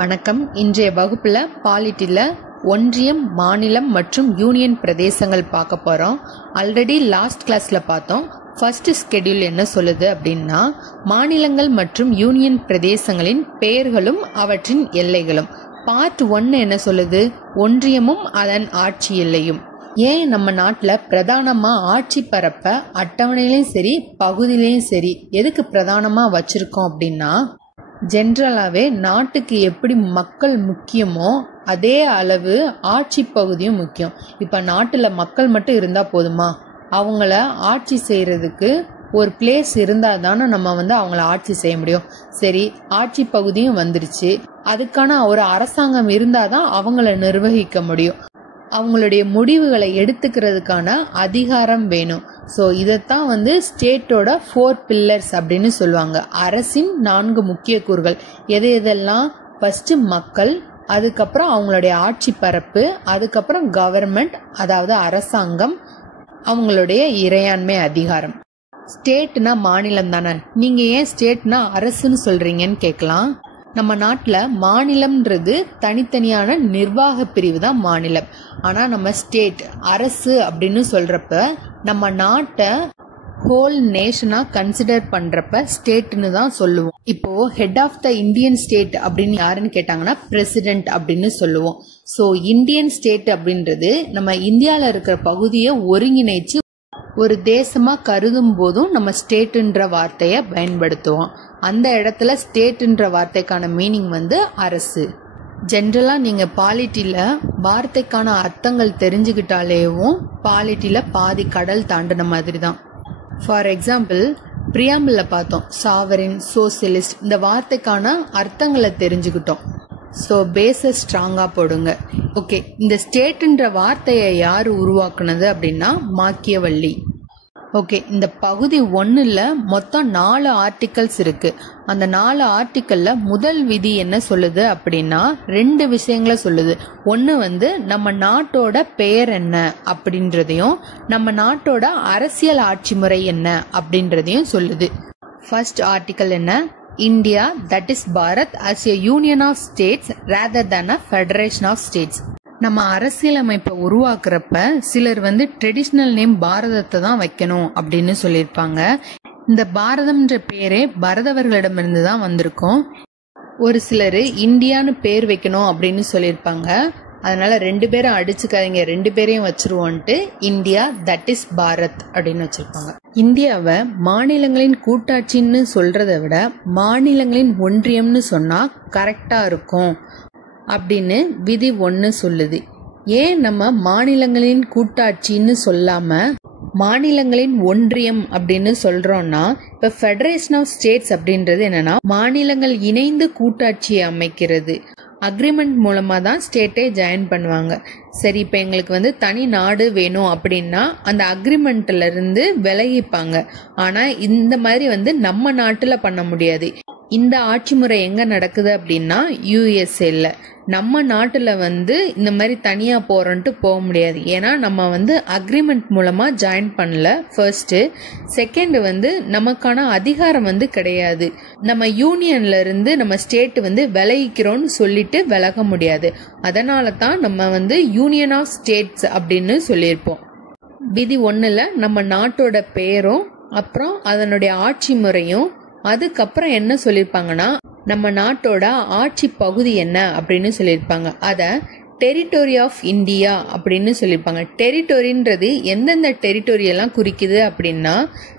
வணக்கம். இன்றைய வகுப்புல பாலிட்டில ஒன்றியம், மாநிலம் மற்றும் யூனியன் பிரதேசங்கள் பார்க்க போறோம். ஆல்ரெடி லாஸ்ட் கிளாஸ்ல பார்த்தோம். ஃபர்ஸ்ட் ஸ்கெடியூல் என்ன சொல்லுது அப்படின்னா, மாநிலங்கள் மற்றும் யூனியன் பிரதேசங்களின் பெயர்களும் அவற்றின் எல்லைகளும். பார்ட் 1 என்ன சொல்லுது, ஒன்றியமும் அதன் ஆட்சி எல்லையும். ஏன் நம்ம நாட்டில் பிரதானமா ஆட்சி பரப்ப அட்டவணையிலையும் சரி பகுதியிலையும் சரி எதுக்கு பிரதானமா வச்சிருக்கோம் அப்படின்னா, ஜென்ரலாகவே நாட்டுக்கு எப்படி மக்கள் முக்கியமோ அதே அளவு ஆட்சி பகுதியும் முக்கியம். இப்போ நாட்டில் மக்கள் மட்டும் இருந்தால் போதுமா? அவங்கள ஆட்சி செய்கிறதுக்கு ஒரு பிளேஸ் இருந்தால் தானே நம்ம அவங்கள ஆட்சி செய்ய முடியும். சரி, ஆட்சி பகுதியும் வந்துருச்சு, அதுக்கான ஒரு அரசாங்கம் இருந்தால் தான் அவங்கள நிர்வகிக்க முடியும். அவங்களுடைய முடிவுகளை எடுத்துக்கிறதுக்கான அதிகாரம் வேணும். ஸோ இதைத்தான் ஸ்டேட்டோட 4 பில்லர்ஸ் அப்படின்னு சொல்லுவாங்க. அரசின் 4 முக்கிய கூறுகள் எதெல்லாம்? ஃபர்ஸ்ட் மக்கள், அதுக்கப்புறம் அவங்களுடைய ஆட்சி பரப்பு, அதுக்கப்புறம் கவர்மெண்ட் அதாவது அரசாங்கம், அவங்களுடைய இறையாண்மை அதிகாரம். ஸ்டேட்னா மாநிலம் தானே, நீங்க ஏன் ஸ்டேட்னா அரசுன்னு சொல்றீங்கன்னு கேட்கலாம். நம்ம நாட்டில் மாநிலம்ன்றது தனித்தனியான நிர்வாக பிரிவு தான் மாநிலம். ஆனால் நம்ம ஸ்டேட் அரசு அப்படின்னு சொல்றப்ப நம்ம நாட்டை ஹோல் நேஷனா கன்சிடர் பண்றப்ப ஸ்டேட்னு தான் சொல்லுவோம். இப்போ head of the Indian state அப்படின்னு யாருன்னு கேட்டாங்கன்னா பிரசிடென்ட் அப்படின்னு சொல்லுவோம். ஸோ இந்தியன் ஸ்டேட் அப்படின்றது நம்ம இந்தியாவில் இருக்கிற பகுதியை ஒருங்கிணைச்சு ஒரு தேசமா கருதும் போதும் நம்ம ஸ்டேட்ன்ற வார்த்தையை பயன்படுத்துவோம். அந்த இடத்துல ஸ்டேட்ன்ற வார்த்தைக்கான மீனிங் அரசு. ஜென்ரலா நீங்க பாலிட்டில வார்த்தைக்கான அர்த்தங்கள் தெரிஞ்சுக்கிட்டாலேவும் பாலிட்டில பாதி கடல் தாண்டின மாதிரி தான். ஃபார் எக்ஸாம்பிள், பிரியாம்பிள்ல பார்த்தோம், சாவரின், சோசியலிஸ்ட், இந்த வார்த்தைக்கான அர்த்தங்களை தெரிஞ்சுக்கிட்டோம். ஸோ பேஸை ஸ்ட்ராங்கா போடுங்க. ஓகே, இந்த ஸ்டேட்ன்ற வார்த்தையை யாரு உருவாக்குனது அப்படின்னா மாக்கியவல்லி. ஓகே, இந்த பகுதி 1ல மொத்தம் 4 ஆர்டிகல்ஸ் இருக்கு. அந்த 4 ஆர்டிக்கல்ல முதல் விதி என்ன சொல்லுது அப்படின்னா 2 விஷயங்களை சொல்லுது. ஒன்று நம்ம நாட்டோட பெயர் என்ன அப்படின்றதையும் நம்ம நாட்டோட அரசியல் ஆட்சி முறை என்ன அப்படின்றதையும் சொல்லுது. ஃபர்ஸ்ட் ஆர்டிக்கல் என்ன? India, that is Bharat, as a union of states rather than a federation of states. நம்ம அரசியலமைப்பை உருவாக்குறப்ப சிலர் ட்ரெடிஷ்னல் நேம் பாரதத்தை தான் வைக்கணும் அப்படின்னு சொல்லியிருப்பாங்க. இந்த பாரதம்ன்ற பேரே பரதவர்களிடமிருந்து தான் வந்திருக்கும். ஒரு சிலர் இந்தியான்னு பேர் வைக்கணும் அப்படின்னு சொல்லியிருப்பாங்க. அதனால 2 பேரும் அடிச்சுக்காதீங்க, 2 பேரையும் வச்சிருவோன்ட்டு இந்தியா, தட் இஸ் பாரத் அப்படின்னு வச்சிருப்பாங்க. இந்தியாவை மாநிலங்களின் கூட்டாட்சின்னு சொல்றதை விட மாநிலங்களின் ஒன்றியம்னு சொன்னா கரெக்டா இருக்கும் அப்படின்னு விதி 1 சொல்லுது. ஏன் நம்ம மாநிலங்களின் கூட்டாட்சின்னு சொல்லாம மாநிலங்களின் ஒன்றியம் அப்படின்னு சொல்றோம்னா, இப்ப ஃபெடரேஷன் ஆஃப் ஸ்டேட்ஸ் அப்படின்றது என்னன்னா மாநிலங்கள் இணைந்து கூட்டாட்சியை அமைக்கிறது. அக்ரிமெண்ட் மூலமா தான் ஸ்டேட்டே ஜாயின் பண்ணுவாங்க. சரி, இப்ப எங்களுக்கு தனி நாடு வேணும் அப்படின்னா அந்த அக்ரிமெண்ட்ல இருந்து விலகிப்பாங்க. ஆனா இந்த மாதிரி நம்ம நாட்டுல பண்ண முடியாது. இந்த ஆட்சி முறை எங்க நடக்குது அப்படின்னா யூஎஸ்ஏல. நம்ம நாட்டுல இந்த மாதிரி தனியா போறோன்ட்டு போக முடியாது. ஏன்னா நம்ம அக்ரிமெண்ட் மூலமா ஜாயின் பண்ணல. ஃபர்ஸ்ட். செகண்ட், நமக்கான அதிகாரம் கிடையாது. நம்ம யூனியன்ல இருந்து நம்ம ஸ்டேட் விலகிக்கிறோம்னு சொல்லிட்டு விலக முடியாது. அதனால தான் நம்ம யூனியன் ஆஃப் ஸ்டேட்ஸ் அப்படின்னு சொல்லியிருப்போம். விதி 1ல நம்ம நாட்டோட பெயரும் அப்புறம் அதனுடைய ஆட்சி முறையும், அதுக்கப்புறம் என்ன சொல்லிருப்பாங்கன்னா நம்ம நாட்டோட ஆட்சி பகுதி என்ன அப்படின்னு சொல்லியிருப்பாங்க. அத டெரிட்டோரி ஆஃப் இந்தியா அப்படின்னு சொல்லியிருப்பாங்க. டெரிட்டோரின்றது எந்தெந்த டெரிட்டோரி எல்லாம் குறிக்குது அப்படின்னா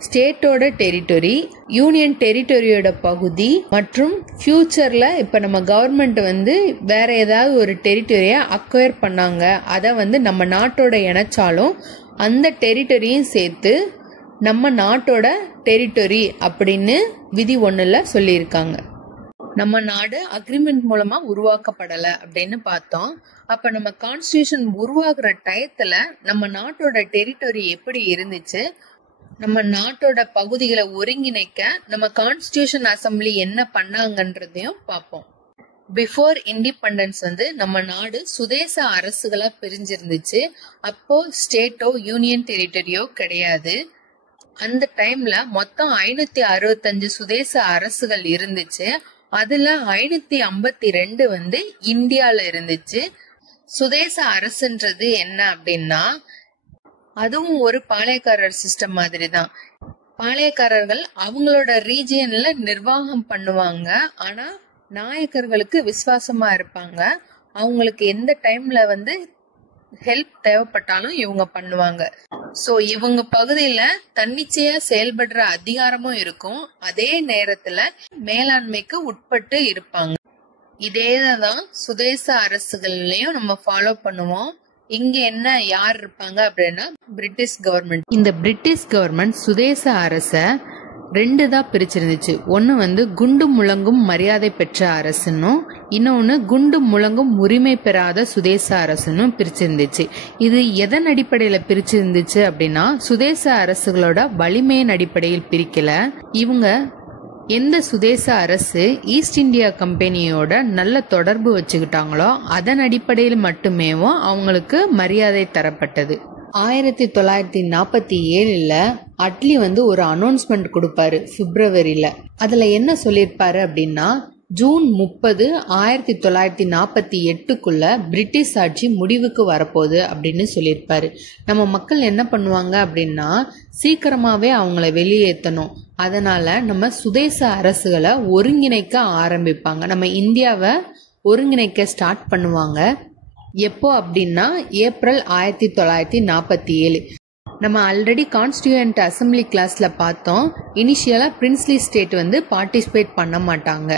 ஸ்டேட்டோட டெரிட்டோரி, யூனியன் டெரிட்டோரியோட பகுதி, மற்றும் ஃபியூச்சர்ல இப்ப நம்ம கவர்மெண்ட் வேற ஏதாவது ஒரு டெரிட்டோரியை அக்வயர் பண்ணாங்க, அதை நம்ம நாட்டோட இணைச்சாலும் அந்த டெரிட்டோரியும் சேர்த்து நம்ம நாட்டோட டெரிட்டோரி அப்படின்னு விதி 1ல சொல்லியிருக்காங்க. நம்ம நாடு அக்ரிமெண்ட் மூலமா உருவாக்கப்படல அப்படின்னு பார்த்தோம். அப்ப நம்ம கான்ஸ்டிடியூஷன் உருவாக்குற டயத்துல நம்ம நாட்டோட டெரிட்டோரி எப்படி இருந்துச்சு, நம்ம நாட்டோட பகுதிகளை ஒருங்கிணைக்க நம்ம கான்ஸ்டிடியூஷன் அசம்பிளி என்ன பண்ணாங்கன்றதையும் பார்ப்போம். பிஃபோர் இண்டிபெண்டன்ஸ் நம்ம நாடு சுதேச அரசுகளா பிரிஞ்சிருந்துச்சு. அப்போ ஸ்டேட்டோ யூனியன் டெரிட்டரியோ கிடையாது. அந்த டைம்ல மொத்தம் 565 சுதேச அரசுகள் இருந்துச்சு. அதுல 552 வந்து இந்தியால இருந்துச்சு. சுதேச அரசுன்றது என்ன அப்படின்னா அதுவும் ஒரு பாளையக்காரர் சிஸ்டம் மாதிரி தான். பாளையக்காரர்கள் அவங்களோட ரீஜியன்ல நிர்வாகம் பண்ணுவாங்க. ஆனா நாயக்கர்களுக்கு விசுவாசமா இருப்பாங்க. அவங்களுக்கு எந்த டைம்ல வந்து ஹெல்ப் தேவைப்பட்டாலும் இவங்க பண்ணுவாங்க. சோ இவங்க பகுதியில தன்னிச்சையா செயல்படுற அதிகாரமும் இருக்கும். அதே நேரத்துல மேலாண்மைக்கு உட்பட்டு இருப்பாங்க. இதேதான் சுதேச அரசுகள்லயும் நம்ம ஃபாலோ பண்ணுவோம். இங்க என்ன யார் இருப்பாங்க அப்படின்னா பிரிட்டிஷ் கவர்மெண்ட். இந்த பிரிட்டிஷ் கவர்மெண்ட் சுதேச அரச 2 தான் பிரிச்சிருந்துச்சு. ஒன்னு வந்து குண்டு முழங்கும் மரியாதை பெற்ற அரசுன்னும், இன்னொன்னு குண்டு முழங்கும் உரிமை பெறாத சுதேச அரசுன்னும் பிரிச்சிருந்துச்சு. இது எதன் அடிப்படையில பிரிச்சிருந்துச்சு அப்படின்னா சுதேச அரசுகளோட வலிமையின் அடிப்படையில் பிரிக்கல. இவங்க எந்த சுதேச அரசு ஈஸ்ட் இந்தியா கம்பெனியோட நல்ல தொடர்பு வச்சுக்கிட்டாங்களோ அதன் அடிப்படையில் மட்டுமே அவங்களுக்கு மரியாதை தரப்பட்டது. 1947 அட்லி வந்து ஒரு அனௌன்ஸ்மெண்ட் கொடுப்பாரு பிப்ரவரியில. அதுல என்ன சொல்லிருப்பாரு அப்படின்னா ஜூன் 30, 1948க்குள்ள பிரிட்டிஷ் ஆட்சி முடிவுக்கு வரப்போகுது அப்படின்னு சொல்லியிருப்பாரு. நம்ம மக்கள் என்ன பண்ணுவாங்க அப்படின்னா சீக்கிரமாவே அவங்கள வெளியேற்றணும். அதனால நம்ம சுதேச அரசுகளை ஒருங்கிணைக்க ஆரம்பிப்பாங்க. நம்ம இந்தியாவை ஒருங்கிணைக்க ஸ்டார்ட் பண்ணுவாங்க. எப்போ அப்படின்னா ஏப்ரல் 1947. நம்ம ஆல்ரெடி கான்ஸ்டியூயன்ட் அசம்பிளி கிளாஸ்ல பார்த்தோம். இனிஷியலா பிரின்ஸ்லி ஸ்டேட் வந்து பார்ட்டிசிபேட் பண்ண மாட்டாங்க.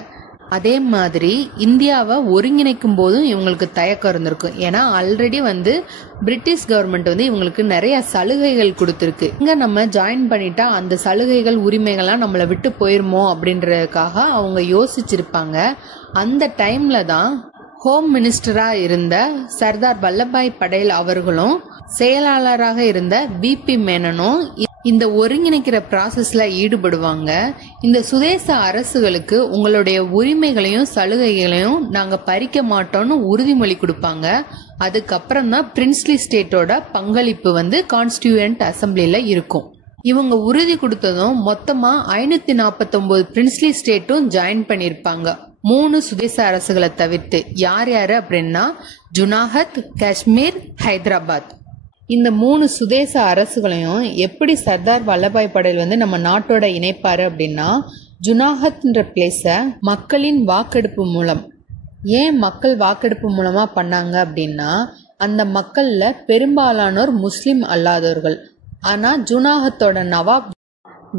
அதே மாதிரி இந்தியாவை ஒருங்கிணைக்கும் போதும் இவங்களுக்கு தயக்கம் இருந்திருக்கும். ஏன்னா ஆல்ரெடி வந்து பிரிட்டிஷ் கவர்மெண்ட் வந்து இவங்களுக்கு நிறைய சலுகைகள் கொடுத்துருக்கு. இங்க நம்ம ஜாயின் பண்ணிட்டா அந்த சலுகைகள் உரிமைகள்லாம் நம்மளை விட்டு போயிருமோ அப்படின்றதுக்காக அவங்க யோசிச்சிருப்பாங்க. அந்த டைம்ல தான் ஹோம் மினிஸ்டரா இருந்த சர்தார் வல்லபாய் படேல் அவர்களும் செயலாளராக இருந்த பிபி மேனனும் இந்த ஒருங்கிணைக்கிற ப்ராசஸ்ல ஈடுபடுவாங்க. இந்த சுதேச அரசுகளுக்கு உங்களுடைய உரிமைகளையும் சலுகைகளையும் நாங்க பறிக்க மாட்டோம்னு உறுதிமொழி கொடுப்பாங்க. அதுக்கப்புறம் தான் பிரின்ஸ்லி ஸ்டேட்டோட பங்களிப்பு வந்து கான்ஸ்டியூயன்ட் அசம்பிளில இருக்கும். இவங்க உறுதி கொடுத்ததும் மொத்தமா 549 பிரின்ஸ்லி ஸ்டேட்டும் ஜாயின் பண்ணிருப்பாங்க. 3 சுதேச அரசுகளை தவிர்த்து. யார் யாரு அப்படின்னா ஜுனாகத், காஷ்மீர், ஹைதராபாத். இந்த 3 சுதேச அரசுகளையும் எப்படி சர்தார் வல்லபாய் படேல் வந்து நம்ம நாட்டோட இணைப்பாரு அப்படின்னா ஜுனாகத்ன்ற பிளேஸ மக்களின் வாக்கெடுப்பு மூலம். ஏன் மக்கள் வாக்கெடுப்பு மூலமா பண்ணாங்க அப்படின்னா அந்த மக்கள்ல பெரும்பாலானோர் முஸ்லிம் அல்லாதவர்கள். ஆனா ஜுனாகத்தோட நவாப்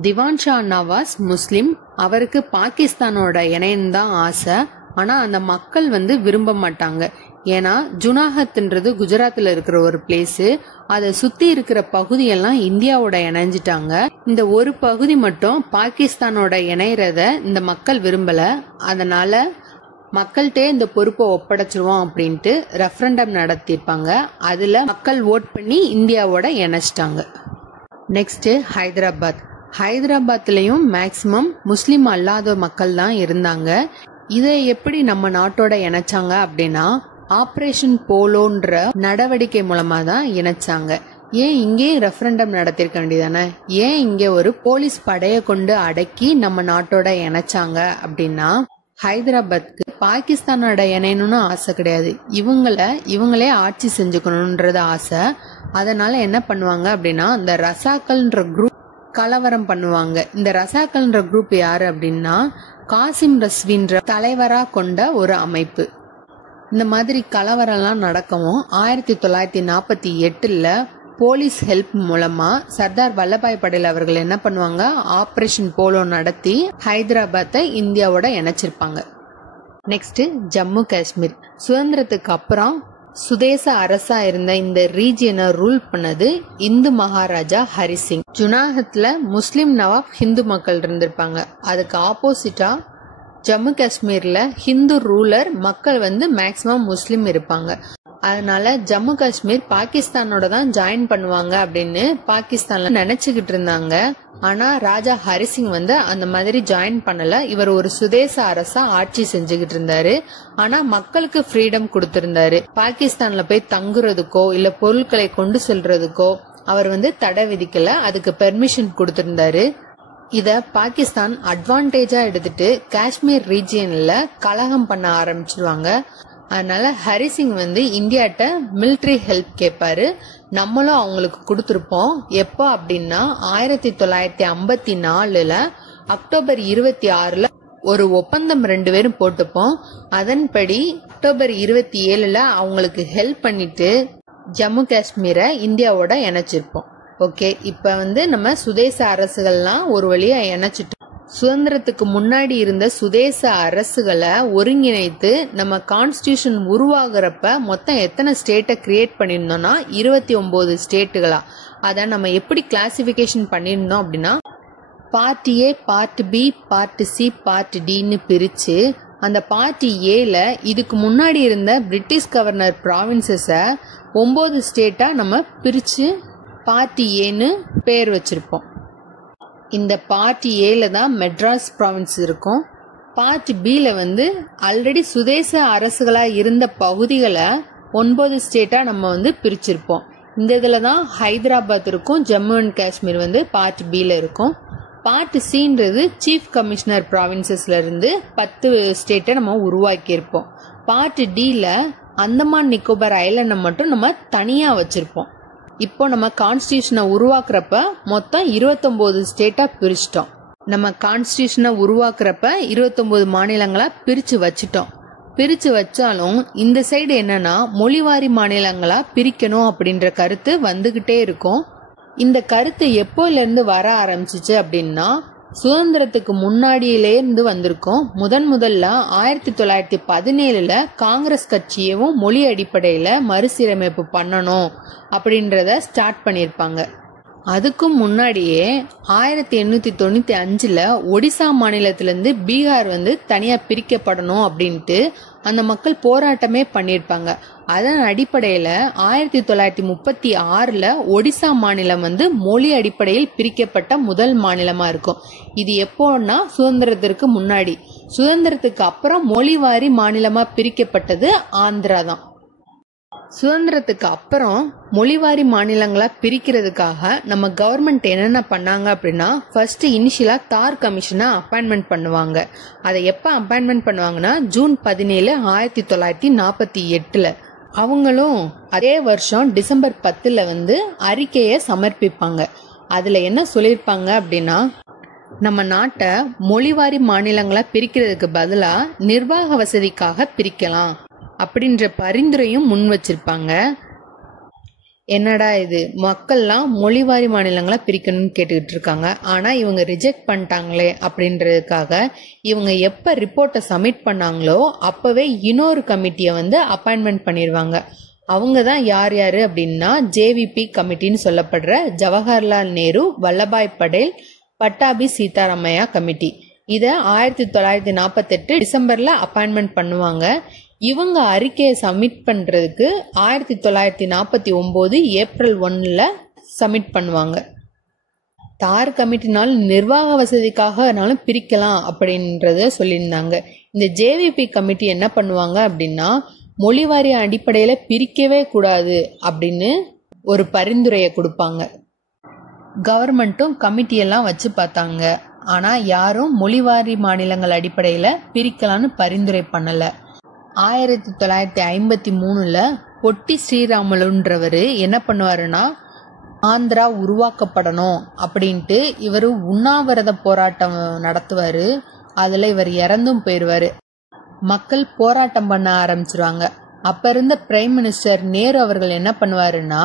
திவான் ஷா நவாஸ் முஸ்லிம். அவருக்கு பாகிஸ்தானோட இணையம் தான் ஆசை. ஆனா அந்த மக்கள் வந்து விரும்ப மாட்டாங்க. ஏன்னா ஜுனாகத்ன்றது குஜராத்ல இருக்கிற ஒரு பிளேஸ். அதை சுத்தி இருக்கிற பகுதியெல்லாம் இந்தியாவோட இணைஞ்சிட்டாங்க. இந்த ஒரு பகுதி மட்டும் பாகிஸ்தானோட இணையறத இந்த மக்கள் விரும்பல. அதனால மக்கள்கிட்ட இந்த பொறுப்பை ஒப்படைச்சிருவோம் அப்படின்ட்டு ரெஃபரண்டம் நடத்திருப்பாங்க. அதுல மக்கள் ஓட் பண்ணி இந்தியாவோட இணைச்சிட்டாங்க. நெக்ஸ்ட் ஹைதராபாத். ஹைதராபாத்லயும் மேக்சிமம் முஸ்லிம் அல்லாத மக்கள் தான் இருந்தாங்க. இதை எப்படி நம்ம நாட்டோட இணைச்சாங்க அப்படின்னா ஆபரேஷன் போலோன்ற நடவடிக்கை மூலமா தான் இணைச்சாங்க. ஏன் இங்கே ரெஃபரண்டம் நடத்திருக்க வேண்டியதானே? ஏன் இங்க ஒரு போலீஸ் படைய கொண்டு அடக்கி நம்ம நாட்டோட இணைச்சாங்க அப்படின்னா ஹைதராபாத்க்கு பாகிஸ்தானோட இணையணும்னு ஆசை கிடையாது. இவங்களே ஆட்சி செஞ்சுக்கணும்ன்றது ஆசை. அதனால என்ன பண்ணுவாங்க அப்படின்னா இந்த ரசாக்கள்ன்ற குரூப் கலவரம் பண்ணுவாங்க. இந்த ரசாக்கள்ன்ற குரூப் யாரு அப்படின்னா காசிம் ரஸ்வின்ற தலைவரா கொண்ட ஒரு அமைப்பு. இந்த மாதிரி கலவரம்லாம் நடக்கவும் 1948 போலீஸ் ஹெல்ப் மூலமா சர்தார் வல்லபாய் படேல் அவர்கள் என்ன பண்ணுவாங்க ஆபரேஷன் போலோ நடத்தி ஹைதராபாத்தை இந்தியாவோட இணைச்சிருப்பாங்க. நெக்ஸ்ட் ஜம்மு காஷ்மீர். சுதந்திரத்துக்கு அப்புறம் சுதேச அரசா இருந்த இந்த ரீஜியனை ரூல் பண்ணது இந்து மகாராஜா ஹரிசிங். ஜுனாகத்ல முஸ்லிம் நவாப் ஹிந்து மக்கள் இருந்திருப்பாங்க. அதுக்கு ஆப்போசிட்டா ஜம்மு காஷ்மீர்ல ஹிந்து ரூலர், மக்கள் வந்து மேக்சிமம் முஸ்லிம் இருப்பாங்க. அதனால ஜம்மு காஷ்மீர் பாகிஸ்தானோட தான் ஜாயின் பண்ணுவாங்க அப்படின்னு பாகிஸ்தான்ல நினைச்சுக்கிட்டு இருந்தாங்க. ஆனா ராஜா ஹரிசிங் வந்து அந்த மாதிரி ஜாயின் பண்ணல. இவர் ஒரு சுதேச அரசா ஆட்சி செஞ்சுக்கிட்டு இருந்தாரு. ஆனா மக்களுக்கு ஃப்ரீடம் கொடுத்திருந்தாரு. பாகிஸ்தான்ல போய் தங்குறதுக்கோ இல்ல பொருட்களை கொண்டு செல்றதுக்கோ அவர் வந்து தடை விதிக்கல. அதுக்கு பெர்மிஷன் கொடுத்திருந்தாரு. இத பாகிஸ்தான் அட்வான்டேஜா எடுத்துட்டு காஷ்மீர் ரீஜியன்ல கலகம் பண்ண ஆரம்பிச்சிருவாங்க. அதனால ஹரிசிங் இந்தியாட்ட மிலிட்டரி ஹெல்ப் கேட்பாரு. நம்மளும் அவங்களுக்கு கொடுத்திருப்போம். எப்போ அப்படின்னா 1954 அக்டோபர் 26 ஒரு ஒப்பந்தம் 2 பேரும் போட்டுப்போம். அதன்படி அக்டோபர் 27 அவங்களுக்கு ஹெல்ப் பண்ணிட்டு ஜம்மு காஷ்மீரை இந்தியாவோட இணைச்சிருப்போம். ஓகே, இப்ப நம்ம சுதேச அரசுகள்லாம் ஒரு வழியா இணைச்சிட்டோம். சுதந்திரத்துக்கு முன்னாடி இருந்த சுதேச அரசுகளை ஒருங்கிணைத்து நம்ம கான்ஸ்டிடியூஷன் உருவாகிறப்ப மொத்தம் எத்தனை ஸ்டேட்டை கிரியேட் பண்ணிருந்தோம்னா 29 ஸ்டேட்டுகளா. அத நம்ம எப்படி கிளாசிபிகேஷன் பண்ணிருந்தோம் அப்படின்னா part A, part B, part C, part டின்னு பிரிச்சு அந்த பார்ட் ஏல இதுக்கு முன்னாடி இருந்த பிரிட்டிஷ் கவர்னர் ப்ராவின்சஸ 9 ஸ்டேட்டா நம்ம பிரிச்சு பார்ட் ஏன்னு பேர் வச்சிருப்போம். இந்த பார்ட் ஏல தான் மெட்ராஸ் ப்ராவின்ஸ் இருக்கும். பார்ட் பில ஆல்ரெடி சுதேச அரசுகளா இருந்த பகுதிகளை 9 ஸ்டேட்டா நம்ம பிரிச்சிருப்போம். இந்த இதுல தான் ஹைதராபாத் இருக்கும். ஜம்மு அண்ட் காஷ்மீர் பார்ட் பில இருக்கும். பார்ட் சின்றது சீஃப் கமிஷனர் ப்ராவின்சஸ்ல இருந்து 10 ஸ்டேட்டை நம்ம உருவாக்கி இருப்போம். பார்ட் டில அந்தமான் நிக்கோபார் ஐலண்டை மட்டும் நம்ம தனியா வச்சிருப்போம். இப்போ நம்ம கான்ஸ்டிடியூஷனை உருவாக்குறப்ப மொத்தம் 29 ஸ்டேட்டா பிரிச்சிட்டோம். நம்ம கான்ஸ்டிடியூஷனை உருவாக்குறப்ப 29 மாநிலங்களா பிரிச்சு வச்சிட்டோம். பிரிச்சு வச்சாலும் இந்த சைடு என்னன்னா மொழிவாரி மாநிலங்களா பிரிக்கணும் அப்படின்ற கருத்து வந்துகிட்டே இருக்கும். இந்த கருத்து எப்போல இருந்து வர ஆரம்பிச்சிச்சு அப்படின்னா சுதந்திரத்துக்கு முன்னாடியிலே இருந்து வந்திருக்கும். முதல்ல 1917 காங்கிரஸ் கட்சியவும் மொழி அடிப்படையில மறுசீரமைப்பு பண்ணணும் அப்படின்றத ஸ்டார்ட் பண்ணிருப்பாங்க. அதுக்கும் முன்னாடியே 1895 ஒடிசா மாநிலத்திலிருந்து பீகார் தனியா பிரிக்கப்படணும் அப்படின்ட்டு அந்த மக்கள் போராட்டமே பண்ணிருப்பாங்க. அதன் அடிப்படையில 1936 ஒடிசா மாநிலம் மொழி அடிப்படையில் பிரிக்கப்பட்ட முதல் மாநிலமா இருக்கும். இது எப்போன்னா சுதந்திரத்திற்கு முன்னாடி. சுதந்திரத்துக்கு அப்புறம் மொழிவாரி மாநிலமா பிரிக்கப்பட்டது ஆந்திரா தான். சுதந்திரத்துக்கு அப்புறம் மொழிவாரி மாநிலங்களா பிரிக்கிறதுக்காக நம்ம கவர்மெண்ட் என்னென்ன பண்ணாங்க அப்படின்னா ஃபர்ஸ்ட் இனிஷியலா தார் கமிஷனை அப்பாயின்மெண்ட் பண்ணுவாங்க. அதை எப்ப அப்பாயின்மெண்ட் பண்ணுவாங்கன்னா ஜூன் 17, 1948. அவங்களும் அதே வருஷம் டிசம்பர் 10 அறிக்கையை சமர்ப்பிப்பாங்க. அதுல என்ன சொல்லிருப்பாங்க அப்படின்னா நம்ம நாட்டை மொழிவாரி மாநிலங்களா பிரிக்கிறதுக்கு பதிலா நிர்வாக வசதிக்காக பிரிக்கலாம் அப்படின்ற பரிந்துரையும் முன் வச்சிருப்பாங்க. என்னடா இது, மக்கள்லாம் மொழிவாரி மாநிலங்களா பிரிக்கணும்னு கேட்டுக்கிட்டு இருக்காங்க, ஆனா இவங்க ரிஜெக்ட் பண்ணிட்டாங்களே அப்படின்றதுக்காக இவங்க எப்ப ரிப்போர்ட்டை சப்மிட் பண்ணாங்களோ அப்பவே இன்னொரு கமிட்டியை அப்பாயின்மெண்ட் பண்ணிடுவாங்க. அவங்க தான் யார் யாரு அப்படின்னா ஜேவிபி கமிட்டின்னு சொல்லப்படுற ஜவஹர்லால் நேரு, வல்லபாய் படேல், பட்டாபி சீதாராமையா கமிட்டி. இத 1948 டிசம்பர்ல அப்பாயின்மெண்ட் பண்ணுவாங்க. இவங்க அறிக்கையை சப்மிட் பண்றதுக்கு 1949 ஏப்ரல் 1 சப்மிட் பண்ணுவாங்க. தார் கமிட்டினால நிர்வாக வசதிக்காகனாலும் பிரிக்கலாம் அப்படின்றத சொல்லியிருந்தாங்க. இந்த ஜேவிபி கமிட்டி என்ன பண்ணுவாங்க அப்படின்னா மொழிவாரி அடிப்படையில பிரிக்கவே கூடாது அப்படின்னு ஒரு பரிந்துரையை கொடுப்பாங்க. கவர்மெண்ட்டும் கமிட்டியெல்லாம் வச்சு பார்த்தாங்க. ஆனா யாரும் மொழிவாரி மாநிலங்கள் அடிப்படையில பிரிக்கலான்னு பரிந்துரை பண்ணல. 1953 பொட்டி ஸ்ரீராமுலுன்றவரு என்ன பண்ணுவாருன்னா ஆந்திரா உருவாக்கப்படணும் அப்படின்ட்டு இவரு உண்ணாவிரத போராட்டம் நடத்துவாரு. அதுல இவர் இறந்தும் போயிருவாரு. மக்கள் போராட்டம் பண்ண ஆரம்பிச்சிருவாங்க. அப்ப இருந்த பிரைம் மினிஸ்டர் நேரு அவர்கள் என்ன பண்ணுவாருன்னா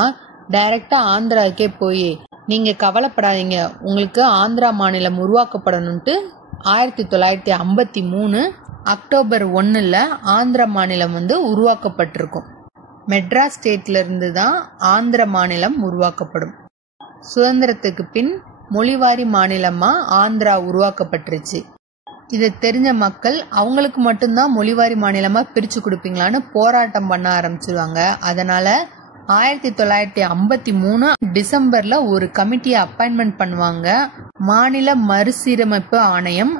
டைரக்டா ஆந்திராவுக்கே போய் நீங்க கவலைப்படாதீங்க, உங்களுக்கு ஆந்திரா மாநிலம் உருவாக்கப்படணும்ட்டு 1953 அக்டோபர் 1 ஆந்திர மாநிலம் உருவாக்கப்பட்டிருக்கும். மெட்ராஸ் ஸ்டேட்ல இருந்து தான் ஆந்திர மாநிலம் உருவாக்கப்படும். சுதந்திரத்துக்கு பின் மொழிவாரி மாநிலமா ஆந்திரா உருவாக்கப்பட்டுருச்சு. இதை தெரிஞ்ச மக்கள் அவங்களுக்கு மட்டும்தான் மொழிவாரி மாநிலமா பிரிச்சு கொடுப்பீங்களான்னு போராட்டம் பண்ண ஆரம்பிச்சிருவாங்க. அதனால 1953 டிசம்பர்ல ஒரு கமிட்டியை அப்பாயின்மெண்ட் பண்ணுவாங்க, மாநில மறுசீரமைப்பு ஆணையம்.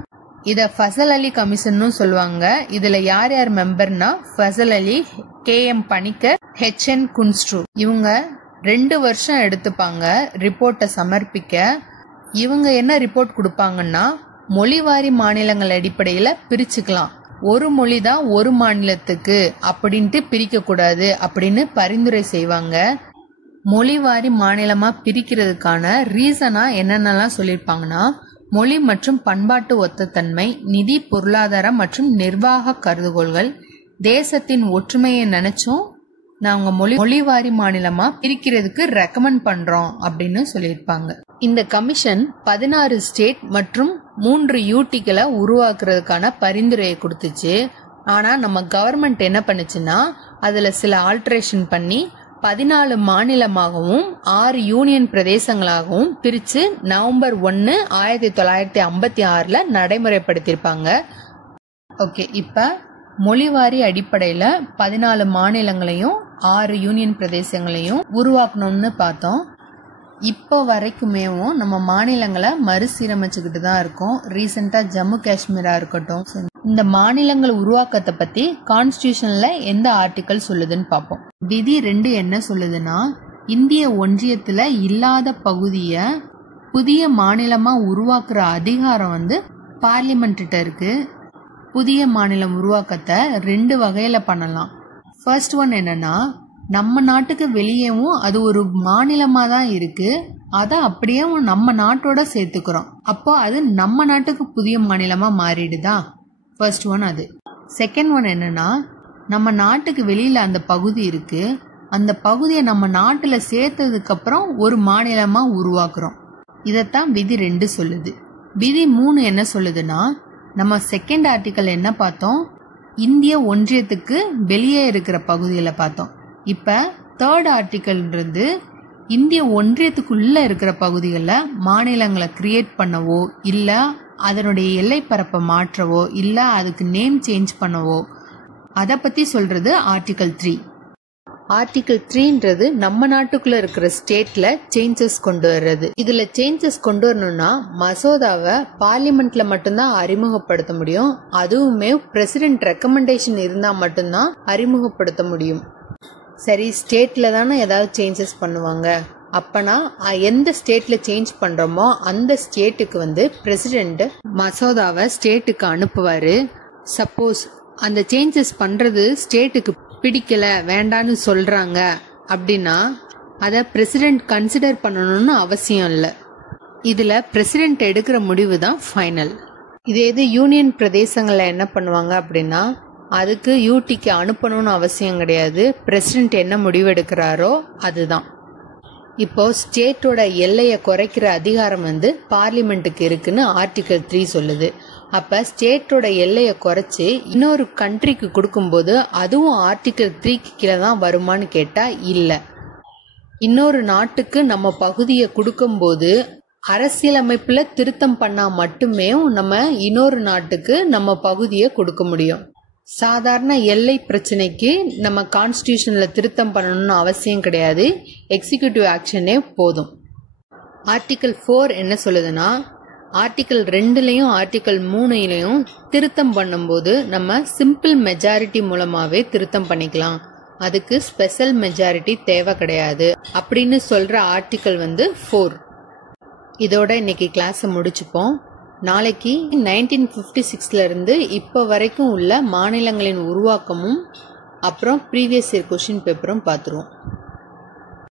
இத ஃபசல் அலி கமிஷன் சொல்லுவாங்க. இதுல யார் யார் மெம்பர்னா ஃபசல் அலி, KM பணிக்கர், HN குன்ஸ்ட்ரு. இவங்க 2 வருஷம் எடுத்துப்பாங்க ரிப்போர்ட்டை சமர்ப்பிக்க. இவங்க என்ன ரிப்போர்ட் கொடுப்பாங்கன்னா மொழிவாரி மாநிலங்கள் அடிப்படையில் பிரிச்சுக்கலாம், ஒரு மொழி தான் ஒரு மாநிலத்துக்கு அப்படின்ட்டு பிரிக்க கூடாது அப்படின்னு பரிந்துரை செய்வாங்க. மொழிவாரி மாநிலமா பிரிக்கிறதுக்கான ரீசனா என்னென்னலாம் சொல்லியிருப்பாங்கன்னா மொழி மற்றும் பண்பாட்டு ஒத்தத்தன்மை, நிதி பொருளாதார மற்றும் நிர்வாக கருதுகோள்கள், தேசத்தின் ஒற்றுமையை நினைச்சும் நாங்க மொழிவாரி மாநிலமா பிரிக்கிறதுக்கு ரெக்கமெண்ட் பண்றோம் அப்படின்னு சொல்லியிருப்பாங்க. இந்த கமிஷன் 16 ஸ்டேட் மற்றும் 3 யூடிகளை உருவாக்குறதுக்கான பரிந்துரையை கொடுத்துச்சு. ஆனா நம்ம கவர்மெண்ட் என்ன பண்ணுச்சுன்னா அதுல சில ஆல்டரேஷன் பண்ணி 14 மாநிலமாகவும் 6 யூனியன் பிரதேசங்களாகவும் பிரிச்சு நவம்பர் 1, 1956 நடைமுறைப்படுத்தியிருப்பாங்க. ஓகே, இப்ப மொழிவாரி அடிப்படையில 14 மாநிலங்களையும் 6 யூனியன் பிரதேசங்களையும் உருவாக்கணும்னு பார்த்தோம். இப்போ வரைக்குமேவும் நம்ம மாநிலங்களை மறுசீரமைச்சுக்கிட்டு தான் இருக்கோம். ரீசெண்டா ஜம்மு காஷ்மீரா இருக்கட்டும். இந்த மாநிலங்கள் உருவாக்கத்தை பத்தி கான்ஸ்டிடியூஷன்ல எந்த ஆர்டிகல் சொல்லுதுன்னு பார்ப்போம். விதி 2 என்ன சொல்லுதுன்னா, இந்திய ஒன்றியத்துல இல்லாத பகுதிய புதிய மாநிலமா உருவாக்குற அதிகாரம் பார்லிமெண்ட் இருக்கு. புதிய மாநிலம் உருவாக்கத்தை 2 வகையில பண்ணலாம். ஃபர்ஸ்ட் ஒன் என்னன்னா, நம்ம நாட்டுக்கு வெளியேவும் அது ஒரு மாநிலமா தான் இருக்கு, அதை அப்படியே நம்ம நாட்டோட சேர்த்துக்கிறோம். அப்போ அது நம்ம நாட்டுக்கு புதிய மாநிலமா மாறிடுதா? ஃபர்ஸ்ட் ஒன் அது. செகண்ட் ஒன் என்னன்னா, நம்ம நாட்டுக்கு வெளியில அந்த பகுதி இருக்கு, அந்த பகுதியை நம்ம நாட்டுல சேர்த்ததுக்கு அப்புறம் ஒரு மாநிலமா உருவாக்குறோம். இதத்தான் விதி 2 சொல்லுது. விதி 3 என்ன சொல்லுதுன்னா, நம்ம செகண்ட் ஆர்டிக்கல் என்ன பார்த்தோம், இந்திய ஒன்றியத்துக்கு வெளியே இருக்கிற பகுதியில பார்த்தோம். இப்ப தேர்ட் ஆர்டிக்கல்ன்றது இந்திய ஒன்றியத்துக்குள்ள இருக்கிற பகுதிகளில் மாநிலங்களை கிரியேட் பண்ணவோ இல்ல அதனுடைய எல்லை பரப்பை மாற்றவோ இல்ல அதுக்கு நேம் சேஞ்ச் பண்ணவோ அதை பத்தி சொல்றது ஆர்டிக்கல் 3. ஆர்டிக்கல் 3ன்றது நம்ம நாட்டுக்குள்ள இருக்கிற ஸ்டேட்ல சேஞ்சஸ் கொண்டு வர்றது. இதுல சேஞ்சஸ் கொண்டு வரணும்னா மசோதாவை பார்லிமெண்ட்ல மட்டும்தான் அறிமுகப்படுத்த முடியும். அதுவுமே பிரசிடென்ட் ரெக்கமெண்டேஷன் இருந்தா மட்டும்தான் அறிமுகப்படுத்த முடியும். சரி, ஸ்டேட்ல தானே ஏதாவது சேஞ்சஸ் பண்ணுவாங்க, அப்பனா எந்த ஸ்டேட்ல சேஞ்ச் பண்றோமோ அந்த ஸ்டேட்டுக்கு பிரசிடென்ட் மசோதாவை ஸ்டேட்டுக்கு அனுப்புவாரு. சப்போஸ் அந்த சேஞ்சஸ் பண்றது ஸ்டேட்டுக்கு பிடிக்கல, வேண்டான்னு சொல்றாங்க அப்படின்னா அதை பிரசிடென்ட் கன்சிடர் பண்ணணும்னு அவசியம் இல்லை. இதுல பிரசிடென்ட் எடுக்கிற முடிவு தான் ஃபைனல். இது யூனியன் பிரதேசங்கள்ல என்ன பண்ணுவாங்க அப்படின்னா அதுக்கு யூடிக்கு அனுப்பணும்னு அவசியம் கிடையாது, பிரசிடென்ட் என்ன முடிவு எடுக்கிறாரோ அதுதான். இப்போ ஸ்டேட்டோட எல்லையை குறைக்கிற அதிகாரம் பார்லிமெண்ட்டுக்கு இருக்குன்னு ஆர்டிகல் 3 சொல்லுது. அப்ப ஸ்டேட்டோட எல்லையை குறைச்சு இன்னொரு கண்ட்ரிக்கு கொடுக்கும்போது அதுவும் ஆர்டிகல் 3க்கு கீழே தான் வருமானு கேட்டா இல்ல. இன்னொரு நாட்டுக்கு நம்ம பகுதியை கொடுக்கும்போது அரசியலமைப்புல திருத்தம் பண்ணா மட்டுமே நம்ம இன்னொரு நாட்டுக்கு நம்ம பகுதியை கொடுக்க முடியும். சாதாரண எல்லை பிரச்சனைக்கு நம்ம கான்ஸ்டிடியூஷன்ல திருத்தம் பண்ணணும்னு அவசியம் கிடையாது, எக்ஸிகியூட்டிவ் ஆக்ஷனே போதும். ஆர்டிகல் 4 என்ன சொல்லுதுன்னா, ஆர்டிகல் 2லயும் ஆர்டிகல் 3லயும் திருத்தம் பண்ணும்போது நம்ம சிம்பிள் மெஜாரிட்டி மூலமாவே திருத்தம் பண்ணிக்கலாம், அதுக்கு ஸ்பெஷல் மெஜாரிட்டி தேவை கிடையாது அப்படின்னு சொல்ற ஆர்டிகல் 4. இதோட இன்னைக்கு கிளாஸை முடிச்சுப்போம். நாளைக்கு 1956ல இருந்து இப்ப வரைக்கும் உள்ள மாநிலங்களின் உருவாக்கமும் அப்புறம் ப்ரீவியஸ் இயர் கொஸ்டின் பேப்பரும் பார்த்துருவோம்.